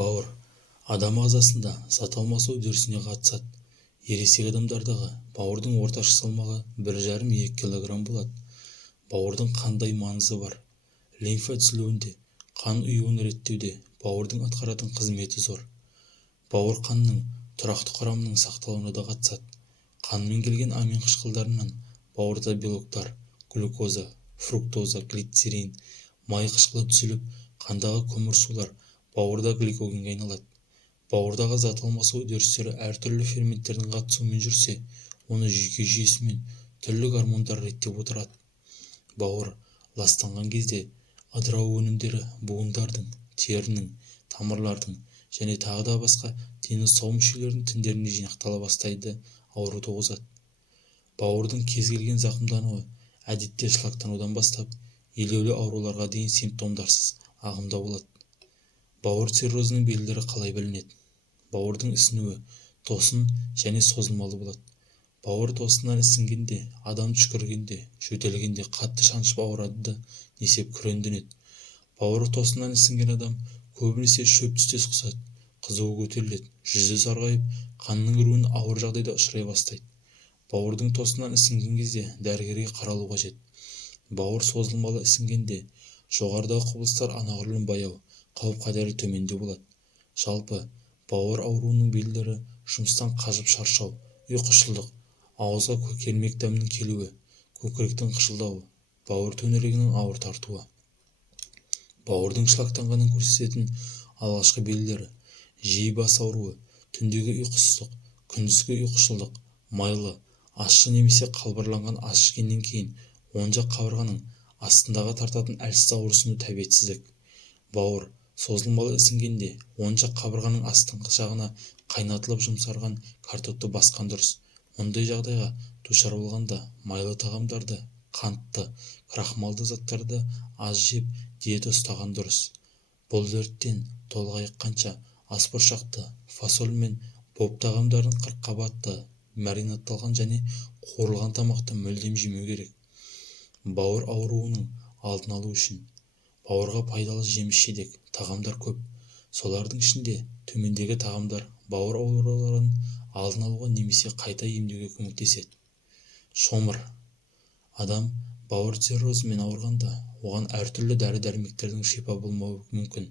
Бауыр адам ағзасында зат алмасу үдерісіне қатысады. Ересек адамдардағы бауырдың орташа салмағы 1,5-2 кг болады. Бауырдың қандай маңызы бар? Лимфа түзілуінде, қан ұюын реттеуде бауырдың атқаратын қызметі зор. Бауыр қанның тұрақты құрамының сақталуына да қатысады. Қанмен келген амин қышқылдарынан бауырда белоктар, глюкоза, фруктоза, глицерин, май қышқылы түзіліп, қандағы көмірсулар бауырда гликогенге айналады. Бауырдағы зат алмасу үдерістері әртүрлі ферменттердің қатысуымен жүрсе, оны жүйке жүйесі мен түрлі гормондар реттеп отырады. Бауыр ластанған кезде ыдырау өнімдері буындардың, терінің, тамырлардың және тағы да басқа дені сау мүшелердің тіндеріне жинақтала бастайды, ауру туғызады. Бауырдың кез келген зақымдануы әдетте шлактанудан бастап, елеулі ауруларға дейін симптомдарсыз ағымда болады. Бауыр циррозының белгілері қалай білінеді? Бауырдың ісінуі тосын және созылмалы болады. Бауыр тосыннан ісінгенде, адам түшкіргенде, жөтелгенде қатты шаншып ауырады да несеп күренденеді. Бауыр тосыннан ісінген адам көбінесе шөп түстес құсады, қызуы көтеріледі, жүзі сарғайып, қанның кіруіне ауыр жағдайда ұшырай бастайды. Бауырдың тосыннан ісінген кезде дәрігерге қаралу қажет. Бауыр созылмалы ісінгенде жоғарыдағы құбылыстар анағұрлым баяу, қауіп-қатері төменде болады. Жалпы, бауыр ауруының белгілері жұмыстан қажып шаршау, ұйқышылдық, ауызға көкермек дәмнің келуі, көкіректің қышылдауы, бауыр төңірегінің ауыр тартуы. Бауырдың шлактанғанын көрсететін алғашқы белгілері: жиі бас ауруы, түндегі ұйқысыздық, күндізгі ұйқышылдық, майлы, ащы немесе қалбырланған ас ішкеннен кейін оң жақ қабырғаның астындағы тартатын әлсіз ауырсыну тәбетсіздік. Бауыр созылмалы ісінгенде оң жақ қабырғаның астыңғы жағына қайнатылып жұмсарған картопты басқан дұрыс. Мұндай жағдайға душар болғанда майлы тағамдарды, қантты, крахмалды заттарды аз жеп, диета ұстаған дұрыс. Бұл дерттен толық айыққанша асбұршақты, фасоль мен боп тағамдарын қырыққабатты, маринадталған және қуырылған тамақты мүлдем жемеу керек. Бауыр ауруының алдын алу үшін бауырға пайдалы жеміс-жидек, тағамдар көп. Солардың ішінде төмендегі тағамдар бауыр ауруларын алдын алуға немесе қайта емдеуге көмектеседі. Шомыр. Адам бауыр циррозымен ауырғанда оған әртүрлі дәрі-дәрмектердің шипа болмауы мүмкін.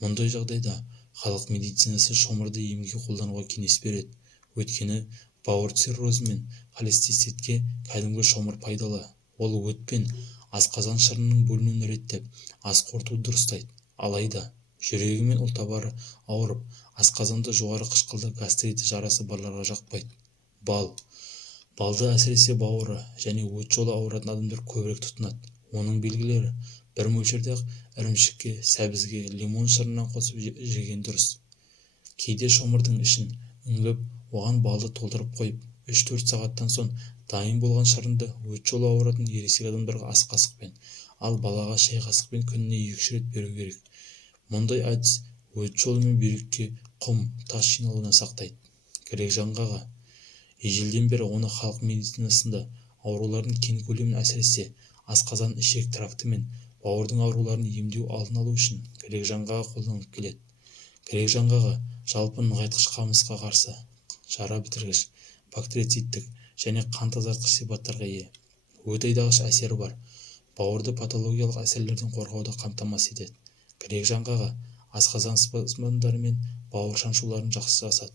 Мұндай жағдайда халық медицинасы шомырды емге қолдануға кеңес береді. Өйткені бауыр циррозы мен холециститке кәдімгі шомыр пайдалы. Ол өт пен асқазан шырынының бөлінуін реттеп, ас қорытуды дұрыстайды. Алайда жүрегі мен ұлтабары ауырып, асқазанда жоғары қышқылды гастрит жарасы барларға жақпайды. Балды әсіресе бауыры және өт жолы ауыратын адамдар көбірек тұтынады. Оның белгілері: бір мөлшерде ірімшікке, сәбізге, лимон шырынан қосып жеген дұрыс. Кейде шомырдың ішін үңгіп, оған балды толтырып қойып, 3-4 сағаттан соң дайын болған шырынды өт жолы ауыратын ересек адамдарға ас қасықпен, ал балаға шай қасықпен күніне 2 рет беру керек. Мұндай әдіс өт жолы мен бүйрекке құм, тас жиналуынан сақтайды. Грек жаңғағы. Ежелден бері оны халық медицинасында аурулардың кең көлемін, әсіресе асқазан, ішек тракті мен бауырдың ауруларын емдеу, алдын алу үшін грек жаңғағы қолданылып келеді. Грек жаңғағы жалпы нығайтқыш, қамысқа қарсы, жара бітіргіш, бактерицидтік және қан тазартқыш сипаттарға ие. Өт айдағыш әсері бар. Бауырды патологиялық әсерлерден қорғауды қамтамасыз етеді. Грек жаңғағы асқазан спазмдары мен бауыр шаншуларын жақсы жасады.